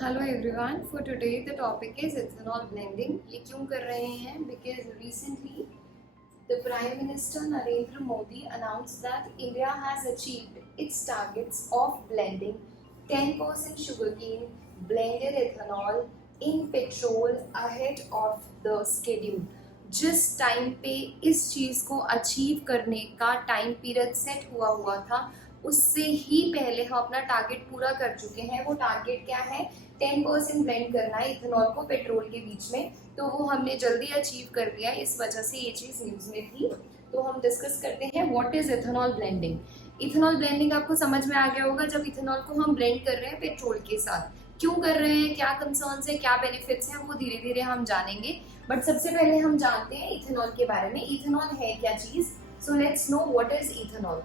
Hello everyone, for today the topic is ethanol blending. ये क्यों कर रहे हैं? Because recently the prime minister Narendra Modi announced that India has achieved its targets of blending 10% sugarcane blended ethanol in petrol ahead of the schedule। जिस time पे इस चीज को अचीव करने का टाइम पीरियड सेट हुआ था उससे ही पहले हम अपना टारगेट पूरा कर चुके हैं। वो टारगेट क्या है? 10% ब्लेंड करना है इथेनॉल को पेट्रोल के बीच में, तो वो हमने जल्दी अचीव कर लिया। इस वजह से ये चीज न्यूज में थी। तो हम डिस्कस करते हैं what is ethanol blending. Ethanol blending आपको समझ में आ गया होगा, जब इथेनॉल को हम ब्लेंड कर रहे हैं पेट्रोल के साथ। क्यों कर रहे हैं, क्या कंसर्न्स है, क्या बेनिफिट्स हैं, वो धीरे धीरे हम जानेंगे। बट सबसे पहले हम जानते हैं इथेनॉल के बारे में। इथेनॉल है क्या चीज? So let's know what is ethanol.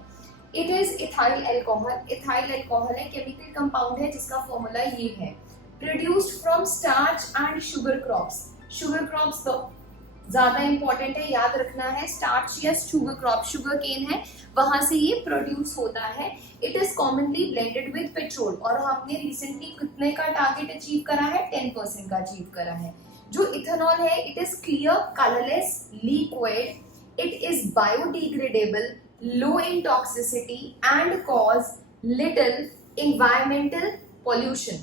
It is ethyl alcohol. Ethyl alcohol है, केमिकल कंपाउंड है जिसका फॉर्मूला ये है। Produced from starch and sugar crops. Sugar crops तो ज्यादा इंपॉर्टेंट है, याद रखना है। स्टार्च या शुगर क्रॉप, शुगर केन है, वहां से ये प्रोड्यूस होता है। It is commonly blended with petrol. और हमने रिसेंटली कितने का टारगेट अचीव करा है? 10% का अचीव करा है। जो इथेनॉल है, it is clear colourless liquid. It is biodegradable, low in toxicity and cause little environmental pollution.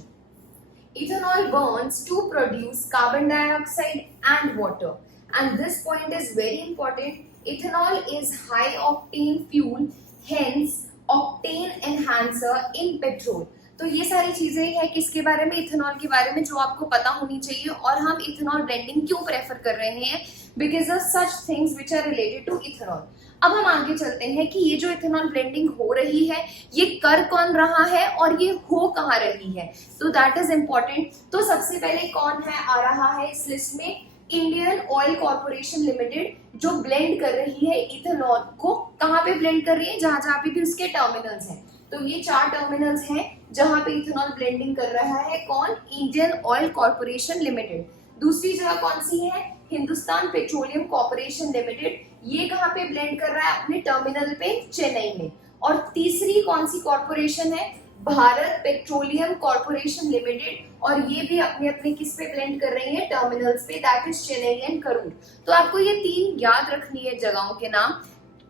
Ethanol burns to produce carbon dioxide and water, and this point is very important. Ethanol is high octane fuel, hence octane enhancer in petrol. तो ये सारी चीजें हैं किसके बारे में? Ethanol के बारे में, जो आपको पता होनी चाहिए। और हम इथेनॉल ब्लेंडिंग क्यों प्रेफर कर रहे हैं? Because of such things which are related to ethanol. अब हम आगे चलते हैं कि ये जो इथेनॉल ब्लेंडिंग हो रही है ये कर कौन रहा है और ये हो कहाँ रही है, तो दैट इज इम्पोर्टेंट। तो सबसे पहले कौन है आ रहा है इस लिस्ट में? इंडियन ऑयल कॉर्पोरेशन लिमिटेड, जो ब्लेंड कर रही है इथेनॉल को। कहाँ पे ब्लेंड कर रही है? जहां जहां पे भी उसके टर्मिनल्स हैं। तो ये 4 टर्मिनल्स हैं जहां पे इथेनॉल ब्लेंडिंग कर रहा है। कौन? Indian oil corporation limited. दूसरी जगह कौन सी है? Hindustan petroleum corporation limited. ये कहाँ पे ब्लेंड कर रहा है? अपने टर्मिनल पे, चेन्नई में। और तीसरी कौन सी कॉर्पोरेशन है? Bharat petroleum corporation limited. और ये भी अपने अपने किस पे ब्लेंड कर रही है? टर्मिनल्स पे, that is Chennai and Karur. तो आपको ये 3 याद रखनी है जगहों के नाम,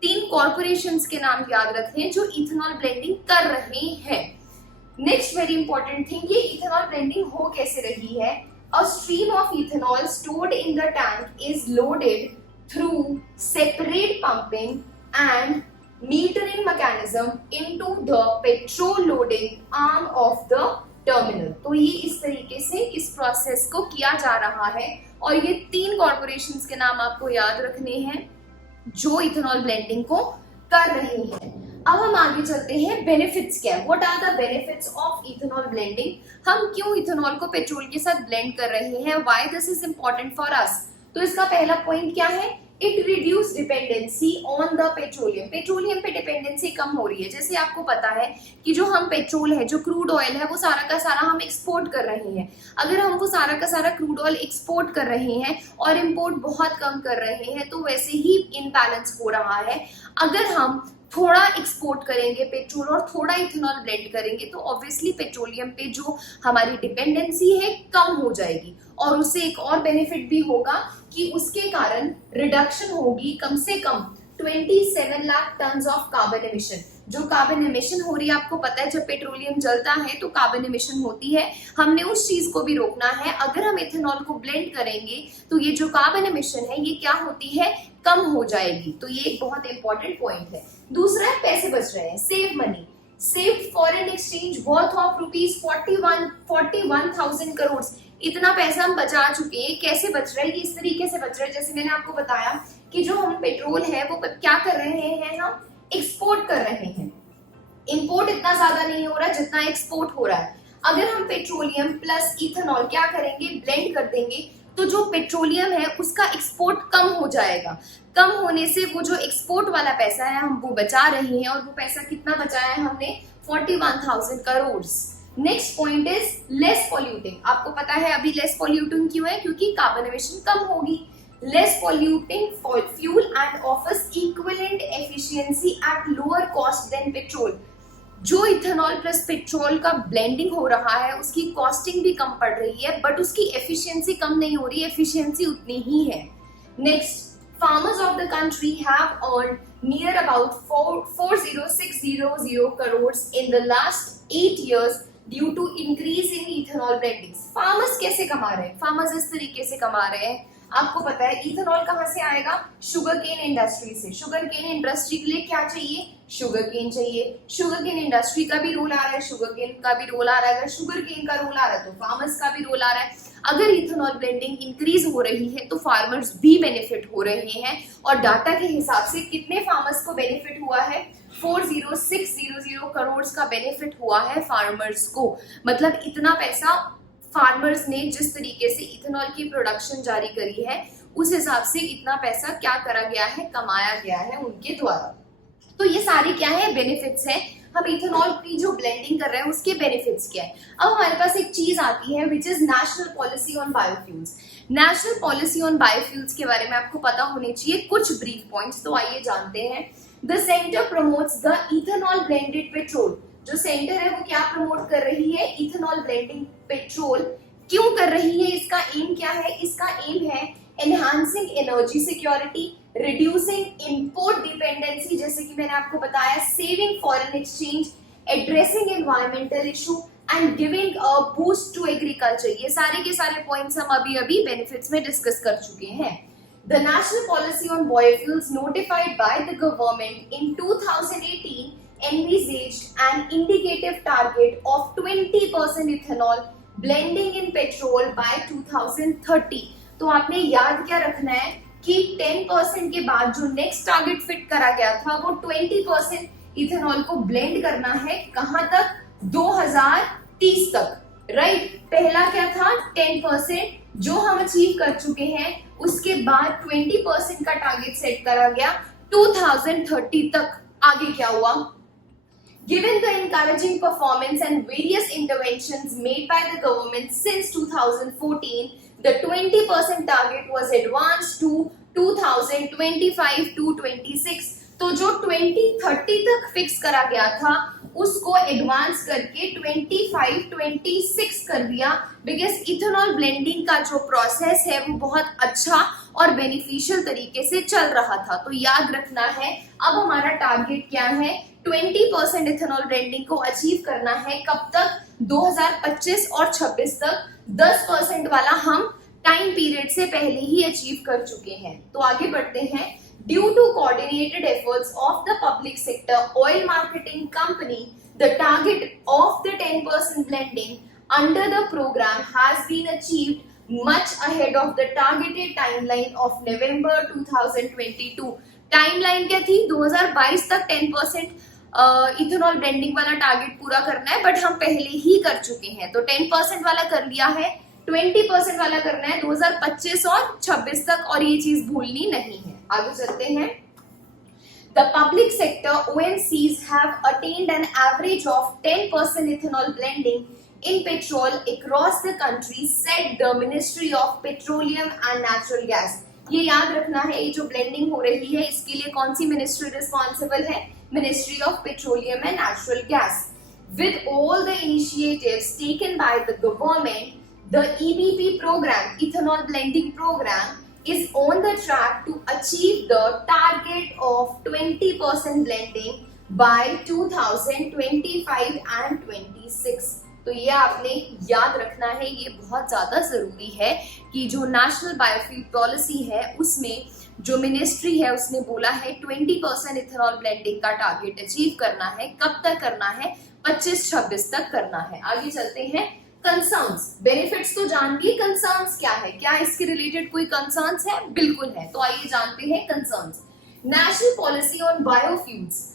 3 कॉर्पोरेशंस के नाम याद रखने हैं जो इथेनॉल ब्लेंडिंग कर रहे हैं। नेक्स्ट वेरी इंपॉर्टेंट थिंग, ये इथेनॉल ब्लेंडिंग हो कैसे रही है? A stream of ethanol stored in the tank is loaded through separate pumping and metering mechanism into the petrol loading arm of the terminal। तो ये इस तरीके से इस प्रोसेस को किया जा रहा है। और ये 3 कॉर्पोरेशंस के नाम आपको याद रखने हैं जो इथेनॉल ब्लेंडिंग को कर रही है। अब हम आगे चलते हैं, बेनिफिट्स क्या है? What are the benefits of ethanol blending? हम क्यों इथेनॉल को पेट्रोल के साथ ब्लेंड कर रहे हैं? Why this is important for us? तो इसका पहला पॉइंट क्या है? It reduce dependency on the petroleum. Petroleum पे डिपेंडेंसी कम हो रही है। जैसे आपको पता है कि जो हम पेट्रोल है, जो क्रूड ऑयल है, वो सारा का सारा हम एक्सपोर्ट कर रहे हैं। अगर हम वो सारा का सारा क्रूड ऑयल एक्सपोर्ट कर रहे हैं और इंपोर्ट बहुत कम कर रहे हैं, तो वैसे ही इनबैलेंस हो रहा है। अगर हम थोड़ा एक्सपोर्ट करेंगे पेट्रोल और थोड़ा इथेनॉल ब्लेंड करेंगे, तो ऑब्वियसली पेट्रोलियम पे जो हमारी डिपेंडेंसी है कम हो जाएगी। और उससे एक और बेनिफिट भी होगा कि उसके कारण रिडक्शन होगी कम से कम 27 lakh ton of carbon emission. जो कार्बन एमिशन हो रही है, आपको पता है जब पेट्रोलियम जलता है तो कार्बन एमिशन होती है। हमने उस चीज को भी रोकना है। अगर हम इथेनॉल को ब्लेंड करेंगे तो ये जो कार्बन एमिशन है ये क्या होती है? कम हो जाएगी। तो ये एक बहुत इंपॉर्टेंट पॉइंट है। दूसरा है पैसे बच रहे हैं, save money. Save foreign exchange worth of rupees 41,000 crore. इतना पैसा हम बचा चुके हैं। कैसे बच रहा है? ये इस तरीके से बच रहा है, जैसे मैंने आपको बताया कि जो हम पेट्रोल है वो क्या कर रहे हैं? हम एक्सपोर्ट कर रहे हैं। इंपोर्ट इतना ज्यादा नहीं हो रहा जितना एक्सपोर्ट हो रहा है। अगर हम पेट्रोलियम प्लस इथेनॉल क्या करेंगे? ब्लेंड कर देंगे, तो जो पेट्रोलियम है उसका एक्सपोर्ट कम हो जाएगा। कम होने से वो जो एक्सपोर्ट वाला पैसा है हम वो बचा रहे हैं। और वो पैसा कितना बचाया है हमने? 41,000 crore. Next point is less polluting. आपको पता है अभी लेस पॉल्यूटिंग क्यों है? क्योंकि कार्बन एमिशन कम होगी। Less polluting fuel and offers equivalent efficiency at lower cost then petrol. जो इथेनॉल प्लस पेट्रोल का ब्लेंडिंग हो रहा है उसकी कॉस्टिंग भी कम पड़ रही है, बट उसकी एफिशिएंसी कम नहीं हो रही, एफिशिएंसी उतनी ही है। Next, farmers of the country have earned near about 40600 crores in the last 8 years due to increase in ethanol blending। farmers कैसे कमा रहे हैं? farmers इस तरीके से कमा रहे हैं, आपको पता है इथेनॉल कहाँ से आएगा? शुगर केन इंडस्ट्री से। शुगर केन इंडस्ट्री के लिए क्या चाहिए? शुगर केन चाहिए। शुगर केन इंडस्ट्री का भी रोल आ रहा है, शुगर केन का भी रोल आ रहा है। अगर शुगर केन का रोल आ रहा है तो फार्मर्स का भी रोल आ रहा है। अगर इथेनॉल ब्लेंडिंग इंक्रीज हो रही है तो फार्मर्स भी बेनिफिट हो रहे हैं, और डाटा के हिसाब से कितने फार्मर्स को बेनिफिट हुआ है? 40600 करोड़ का बेनिफिट हुआ है फार्मर्स को। मतलब इतना पैसा फार्मर्स ने जिस तरीके से इथेनॉल की प्रोडक्शन जारी करी है उस हिसाब से इतना पैसा क्या करा गया है? कमाया गया है उनके द्वारा। तो ये सारे क्या है? बेनिफिट्स हैं। हम इथेनॉल की जो ब्लेंडिंग कर रहे हैं उसके बेनिफिट्स क्या है? अब हमारे पास एक चीज आती है which is national policy on biofuels. National policy on biofuels के बारे में आपको पता होने चाहिए कुछ ब्रीफ पॉइंट्स, तो आइए जानते हैं। The centre promotes the ethanol blended petrol. जो सेंटर है वो क्या प्रमोट कर रही है? Ethanol blending petrol. क्यों कर रही है? इसका एम क्या है? इसका एम है enhancing energy security, reducing import dependency, जैसे कि मैंने आपको बताया, saving foreign exchange, addressing environmental issue and giving a boost to agriculture. ये सारे के सारे पॉइंट्स हम अभी बेनिफिट्स में डिस्कस कर चुके हैं। The national policy on biofuels notified by the government in 2018 envisaged an indicative target of 20% ethanol blending in petrol by 2030। तो आपने याद क्या रखना है कि 10% के बाद जो नेक्स्ट टारगेट फिट करा गया था वो 20% इथेनॉल को ब्लेंड करना है। कहां तक? 2030 तक, राइट। पहला क्या था? 10%, जो हम अचीव कर चुके हैं। उसके बाद 20% का टारगेट सेट करा गया 2030 तक। आगे क्या हुआ? Given the encouraging performance and various interventions made by the government since 2014, the 20% target was advanced to 2025 to 26। तो जो 2030 तक फिक्स करा गया था उसको एडवांस करके 25-26 कर दिया, बिकॉज इथेनॉल ब्लेंडिंग का जो प्रोसेस है वो बहुत अच्छा और बेनिफिशियल तरीके से चल रहा था। तो याद रखना है, अब हमारा टारगेट क्या है? 20% इथेनॉल ब्लेंडिंग को अचीव करना है। कब तक? 2025 और 26 तक। 10% वाला हम टाइम पीरियड से पहले ही अचीव कर चुके हैं। तो आगे बढ़ते हैं। Due to coordinated efforts of the public sector oil marketing company, the target of the 10% blending under the program has been achieved much ahead of the targeted timeline of November 2022। Timeline क्या थी? 2022 तक 10% ethanol blending वाला target पूरा करना है, but हम पहले ही कर चुके हैं। तो 10% वाला कर लिया है, 20% वाला करना है 2025 और 26 तक, और ये चीज भूलनी नहीं है। आगे चलते हैं। The public sector OMCs have attained an average of 10% ethanol blending in petrol across the country, said the Ministry of Petroleum and Natural Gas। ये याद रखना है, ये जो ब्लेंडिंग हो रही है इसके लिए कौन सी मिनिस्ट्री रिस्पॉन्सिबल है? Ministry of petroleum and natural gas. With all the initiatives taken by the government, the EBP program, ethanol blending program, is on the track to achieve the target of 20% blending by 2025 and 26। तो ये आपने याद रखना है, ये बहुत ज्यादा जरूरी है कि जो नेशनल बायोफ्यूल पॉलिसी है उसमें जो मिनिस्ट्री है उसने बोला है 20% इथेनॉल ब्लेंडिंग का टारगेट अचीव करना है। कब तक करना है? 25-26 तक करना है। आगे चलते हैं। कंसर्न्स, बेनिफिट्स तो जान लिए, कंसर्न्स क्या है? क्या इसके रिलेटेड कोई कंसर्न्स है? बिल्कुल है। तो आइए जानते हैं concerns. National policy on biofuels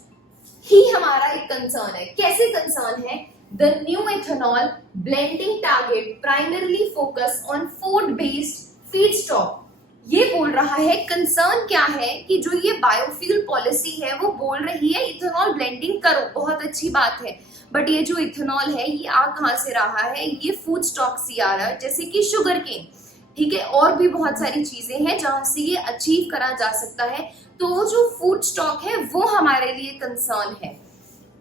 ही हमारा एक कंसर्न है। कैसे कंसर्न है? The new ethanol blending target primarily focus on food based feedstock. ये बोल रहा है, कंसर्न क्या है कि जो ये बायोफ्यूल पॉलिसी है वो बोल रही है इथेनॉल ब्लेंडिंग करो, बहुत अच्छी बात है, बट ये जो इथेनॉल है ये आ कहाँ से रहा है? ये फूड स्टॉक से आ रहा है, जैसे कि शुगर केन, ठीक है, और भी बहुत सारी चीजें हैं जहां से ये अचीव करा जा सकता है। तो जो फूड स्टॉक है वो हमारे लिए कंसर्न है।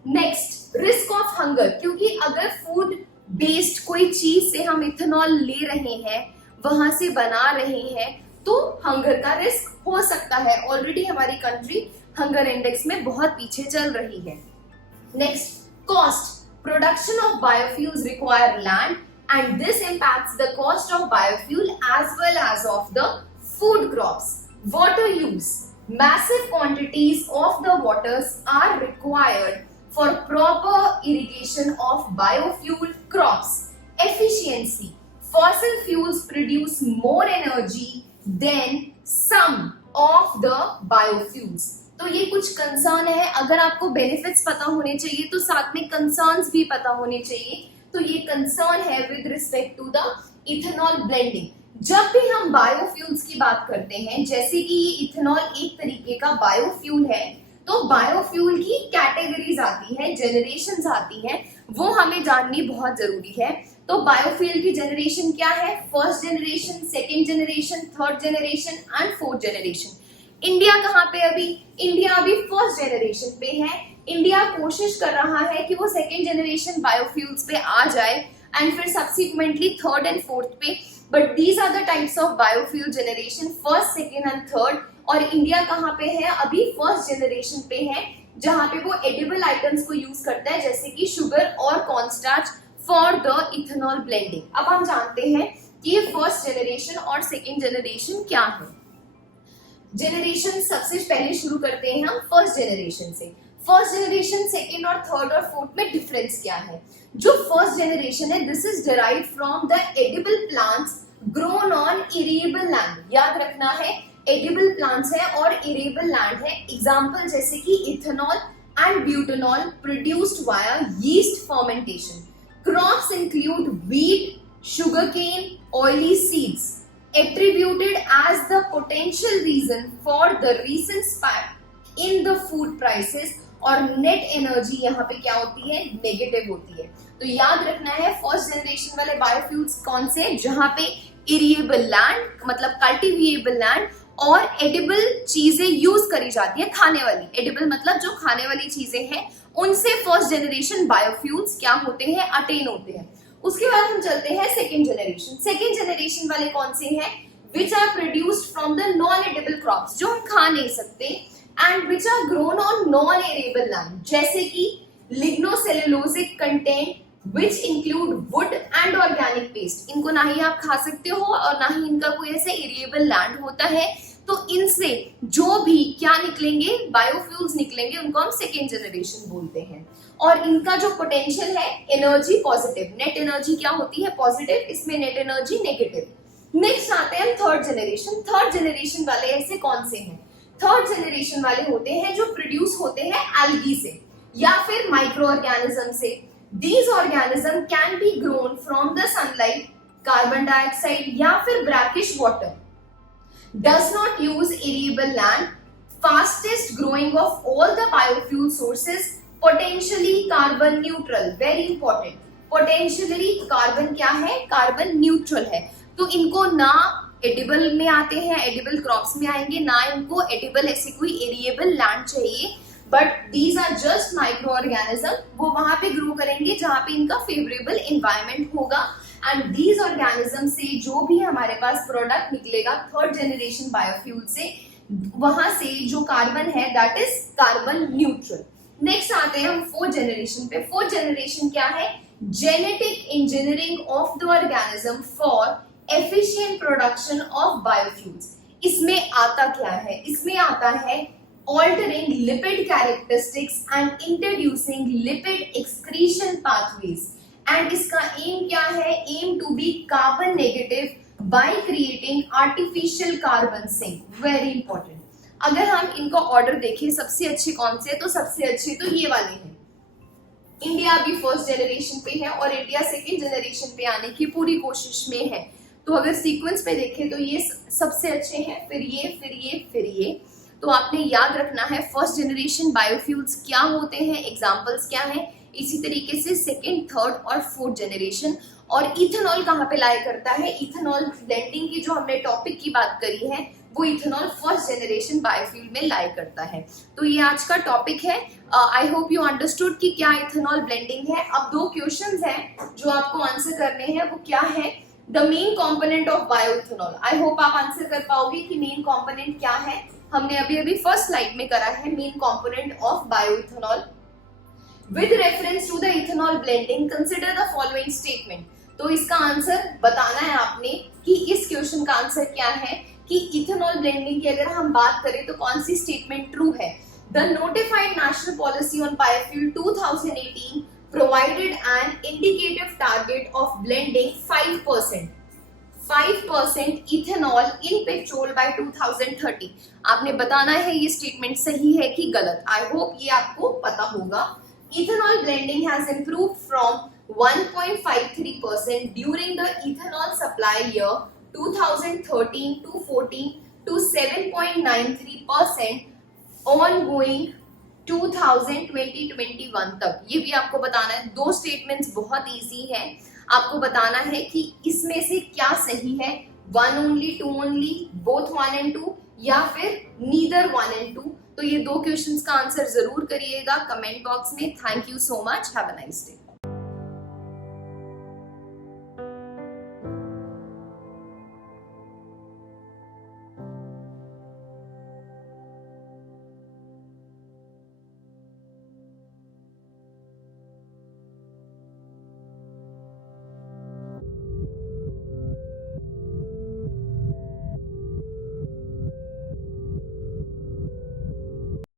नेक्स्ट, रिस्क ऑफ हंगर, क्योंकि अगर फूड बेस्ड कोई चीज से हम इथेनॉल ले रहे हैं, वहां से बना रहे हैं, तो हंगर का रिस्क हो सकता है। ऑलरेडी हमारी कंट्री हंगर इंडेक्स में बहुत पीछे चल रही है। Next, cost, production of biofuels require land and this impacts the cost of biofuel as well as of the food crops. Water use, massive quantities of the waters are required for proper irrigation of biofuel crops. Efficiency, fossil fuels produce more energy than some of the biofuels. तो ये कुछ concern है। अगर आपको benefits पता होने चाहिए तो साथ में कंसर्न्स भी पता होने चाहिए। तो ये कंसर्न है with respect to the ethanol blending. जब भी हम बायोफ्यूल्स की बात करते हैं, जैसे कि ये इथेनॉल एक तरीके का बायोफ्यूल है, तो बायोफ्यूल की कैटेगरीज आती है, जनरेशंस आती हैं, वो हमें जाननी बहुत जरूरी है। तो बायोफ्यूल की जनरेशन क्या है? First generation, second generation, third generation and fourth generation. India कहाँ पे अभी? इंडिया अभी फर्स्ट जनरेशन पे है। इंडिया कोशिश कर रहा है कि वो सेकेंड जनरेशन बायोफ्यूल्स पे आ जाए एंड फिर सब्सिक्वेंटली थर्ड एंड फोर्थ पे, but these are the types of biofuel generation, first, second and third. और इंडिया कहाँ पे है? अभी फर्स्ट जनरेशन पे है, जहां पे वो एडिबल आइटम्स को यूज करता है, जैसे कि शुगर और cornstarch for the ethanol blending. अब हम जानते हैं कि ये फर्स्ट जनरेशन और सेकेंड जनरेशन क्या है। जनरेशन सबसे पहले शुरू करते हैं हम फर्स्ट जनरेशन से। फर्स्ट जनरेशन, सेकेंड और थर्ड और फोर्थ में डिफरेंस क्या है? जो फर्स्ट जनरेशन है, this is derived from the edible plants grown on arable land. याद रखना है, एडिबल प्लांट्स है और इरेबल लैंड है। एग्जांपल जैसे कि ethanol and butanol produced via yeast fermentation. Crops include wheat, sugarcane, oily seeds, attributed as the potential reason for the recent spike in the food prices। और net energy यहाँ पे क्या होती है? नेगेटिव होती है। तो याद रखना है फर्स्ट जनरेशन वाले बायोफ्यूल्स कौन से? जहां पे इरिएबल लैंड मतलब कल्टिवेबल लैंड और एडिबल चीजें यूज करी जाती है, खाने वाली। एडिबल मतलब जो खाने वाली चीजें हैं, उनसे फर्स्ट जनरेशन बायोफ्यूल्स क्या होते हैं? अटेन होते हैं। उसके बाद हम चलते हैं सेकेंड जनरेशन। सेकेंड जनरेशन वाले कौन से हैं? Which are produced from the non edible crops, जो हम खा नहीं सकते, and which are grown on non arable land, जैसे कि lignocellulosic content which include wood and organic paste. इनको ना ही आप खा सकते हो और ना ही इनका कोई ऐसे इरेबल लैंड होता है। तो इनसे जो भी क्या निकलेंगे? बायोफ्यूल्स निकलेंगे, उनको हम सेकेंड जनरेशन बोलते हैं। और इनका जो पोटेंशियल है, एनर्जी पॉजिटिव, नेट एनर्जी क्या होती है? पॉजिटिव, इसमें नेट एनर्जी नेगेटिव। नेक्स्ट आते हैं थर्ड जनरेशन। थर्ड जनरेशन वाले ऐसे कौन से हैं? थर्ड जनरेशन वाले होते हैं जो प्रोड्यूस होते हैं एल्गी से या फिर माइक्रो ऑर्गेनिज्म से। These organism can be grown from the sunlight, carbon dioxide या फिर brackish water, does not use irrigable land, fastest growing of all the biofuel sources, potentially carbon neutral, very important, potentially carbon क्या है? carbon neutral है। तो इनको ना edible में आते हैं, एडिबल क्रॉप्स में आएंगे, ना इनको एडिबल ऐसे कोई एरिएबल लैंड चाहिए, but these are just micro organism. वो वहां पे ग्रो करेंगे जहां पे इनका फेवरेबल एनवायरमेंट होगा। एंड दीज ऑर्गेनिज्म से जो भी हमारे पास प्रोडक्ट निकलेगा थर्ड जनरेशन बायोफ्यूल से, वहां से जो कार्बन है that is carbon neutral. Next आते हैं हम फोर्थ जनरेशन पे। फोर्थ जनरेशन क्या है? Genetic engineering of the organism for efficient production of biofuels. इसमें आता क्या है? इसमें आता है altering lipid characteristics and introducing lipid excretion pathways। And इसका एम क्या है? Aim to be carbon negative by creating artificial carbon sink. Very important. अगर हम इनका ऑर्डर देखें सबसे अच्छे कौन से, तो सबसे अच्छे तो ये वाले हैं। इंडिया अभी फर्स्ट जनरेशन पे है और इंडिया सेकेंड जनरेशन पे आने की पूरी कोशिश में है। तो अगर सीक्वेंस पे देखें तो ये सबसे अच्छे हैं, फिर ये, फिर ये, फिर ये। तो आपने याद रखना है फर्स्ट जनरेशन बायोफ्यूल्स क्या होते हैं, एग्जांपल्स क्या हैं। इसी तरीके से सेकेंड, थर्ड और फोर्थ जनरेशन। और इथेनॉल कहाँ पे लाया करता है? इथेनॉल ब्लेंडिंग की जो हमने टॉपिक की बात करी है वो इथेनॉल फर्स्ट जनरेशन बायोफ्यूल में लाई करता है। तो ये आज का टॉपिक है। आई होप यू अंडरस्टूड कि क्या इथेनॉल ब्लेंडिंग है। अब दो क्वेश्चंस हैं जो आपको आंसर करने हैं, वो क्या है, the main component of bioethanol. I hope आप आंसर कर पाओगे कि मेन कंपोनेंट क्या है। हमने अभी फर्स्ट स्लाइड में करा है main component of bioethanol. With reference to the ethanol blending consider the following statement. तो इसका आंसर बताना है आपने कि इस क्वेश्चन का आंसर क्या है कि इथेनॉल ब्लेंडिंग की अगर हम बात करें तो कौन सी स्टेटमेंट ट्रू है। The notified national policy on biofuel 2018 provided an indicative target of blending 5% ethanol in petrol by 2030। आपने बताना है ये स्टेटमेंट सही है कि गलत। आई होप ये आपको पता होगा। Ethanol blending has improved from 1.53% during the ethanol supply year 2013 to 14 to 7.93% ongoing 2020-21 तक। ये भी आपको बताना है। दो स्टेटमेंट्स बहुत इजी हैं, आपको बताना है कि इसमें से क्या सही है, 1 only, 2 only, both 1 and 2 या फिर neither 1 and 2। तो ये दो क्वेश्चंस का आंसर जरूर करिएगा कमेंट बॉक्स में। Thank you so much, have a nice day.